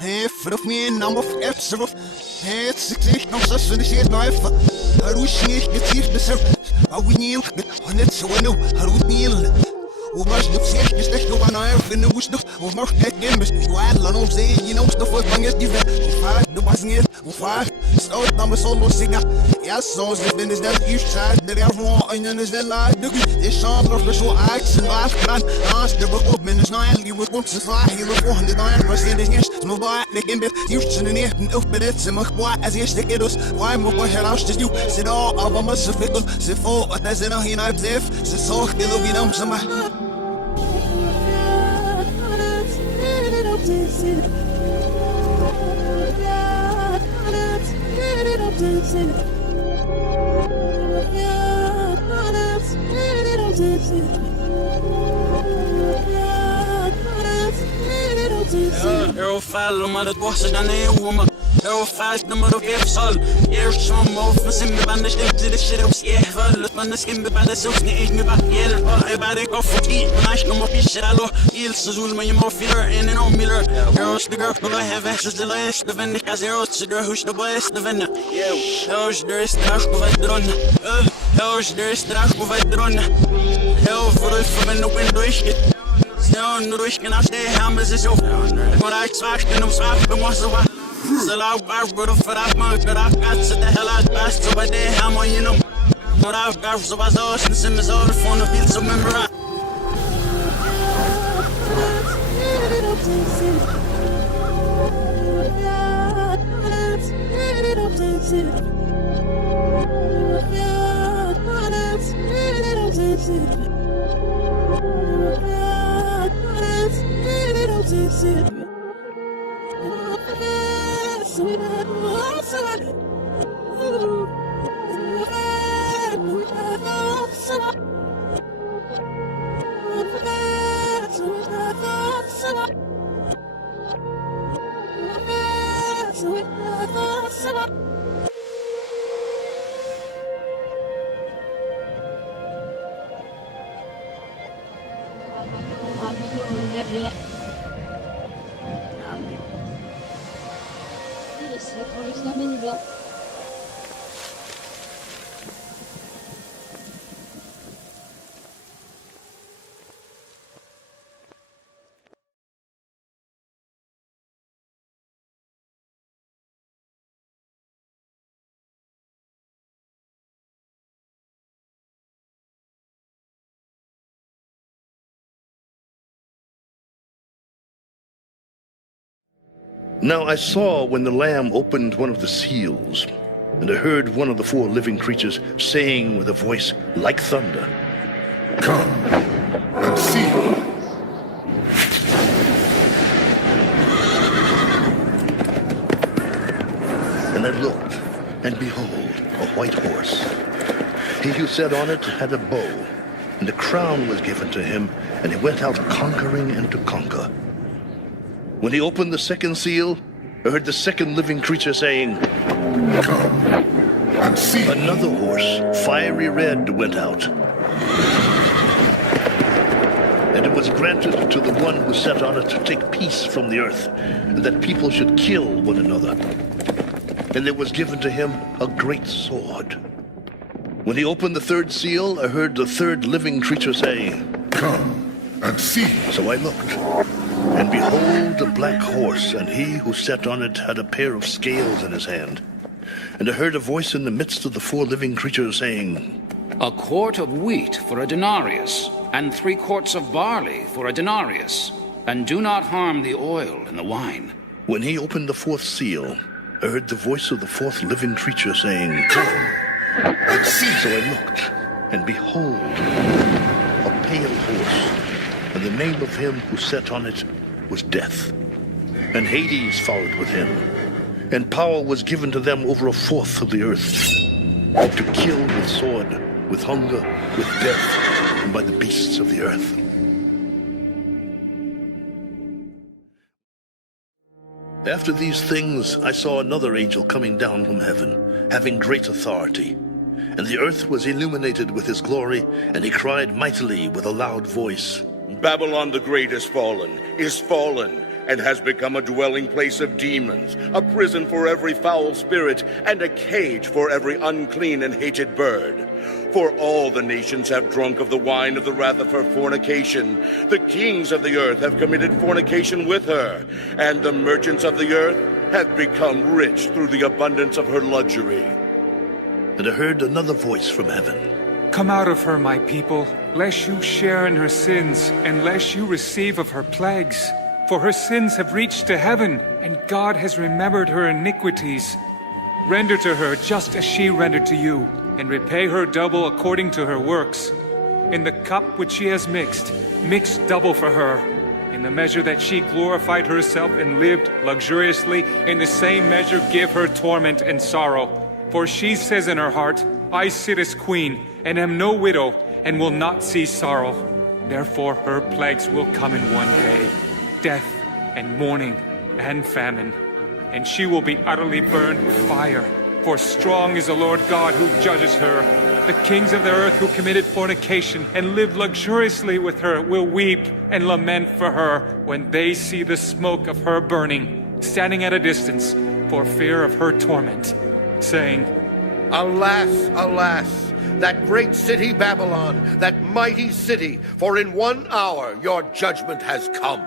Hey, for me, number of episode. Hey, it's 60, no such thing as it, no, if I do see it, it's the same. I will kneel, and it's so I know, I would kneel. وماش نفسيش نستشتغل وانا عارف انه مش نفس وماش نتكلم بس وعاد لانهم زي ينوم استفاد بانجز دي وفاك دبازنيت وفاك ستوت نام سولو سيجا يا سوز بين is that you tried that everyone in is that like the this song of the show acts and life can ask the book men is not you with books is like you with 100% is nicht no by the game you should in it auf bedet se mach boy as ich stick it us why mo boy heraus you sit all aber must fickle se for as in a hinein zef se so will we know some Eu falo, mas eu posso já nenhuma. Eu faço número que é sol. Eu chamo of mas me banda steht sie das auf sie weil man das im banda so nicht mir bei ihr oh bei der Coffee mas não me pichalo il se zul me mo filler in and on miller eu the girl but I have access to last the wenn ich as er zu der husch der best the wenn eu der ist drauf bei dron der ist drauf bei dron eu für wenn der wind durchgeht ja nur durch genau stehen haben es so aber ich sag du musst so so loud bars but for that man but I got to the hell out best so by day I'm on you know but I've got so was aus and sim is all the phone of feel so memorize Now I saw when the Lamb opened one of the seals, and I heard one of the four living creatures saying with a voice like thunder, "Come and see." And I looked, and behold, a white horse. He who sat on it had a bow, and a crown was given to him, and he went out conquering and to conquer. When he opened the second seal, I heard the second living creature saying, "Come and see." Another horse, fiery red, went out. And it was granted to the one who sat on it to take peace from the earth, and that people should kill one another. And there was given to him a great sword. When he opened the third seal, I heard the third living creature say, "Come and see." So I looked, and behold, a black horse, and he who sat on it had a pair of scales in his hand. And I heard a voice in the midst of the four living creatures saying, "A quart of wheat for a denarius, and 3 quarts of barley for a denarius, and do not harm the oil and the wine." When he opened the fourth seal, I heard the voice of the fourth living creature saying, "Come and see." So I looked, and behold, a pale horse, and the name of him who sat on it was Death. And Hades followed with him, and power was given to them over 1/4 of the earth, to kill with sword, with hunger, with death, and by the beasts of the earth. After these things I saw another angel coming down from heaven, having great authority. And the earth was illuminated with his glory, and he cried mightily with a loud voice, Babylon the Great is fallen, and has become a dwelling place of demons, a prison for every foul spirit, and a cage for every unclean and hated bird. For all the nations have drunk of the wine of the wrath of her fornication. The kings of the earth have committed fornication with her, and the merchants of the earth have become rich through the abundance of her luxury. And I heard another voice from heaven. Come out of her, my people, lest you share in her sins, and lest you receive of her plagues. For her sins have reached to heaven, and God has remembered her iniquities. Render to her just as she rendered to you, and repay her double according to her works. In the cup which she has mix double for her. In the measure that she glorified herself and lived luxuriously, in the same measure give her torment and sorrow. For she says in her heart, I sit as queen, and am no widow, and will not see sorrow. Therefore her plagues will come in one day, death and mourning and famine. And she will be utterly burned with fire. For strong is the Lord God who judges her. The kings of the earth who committed fornication and lived luxuriously with her will weep and lament for her when they see the smoke of her burning, standing at a distance for fear of her torment, saying, Alas, alas, that great city Babylon, that mighty city, for in 1 hour your judgment has come.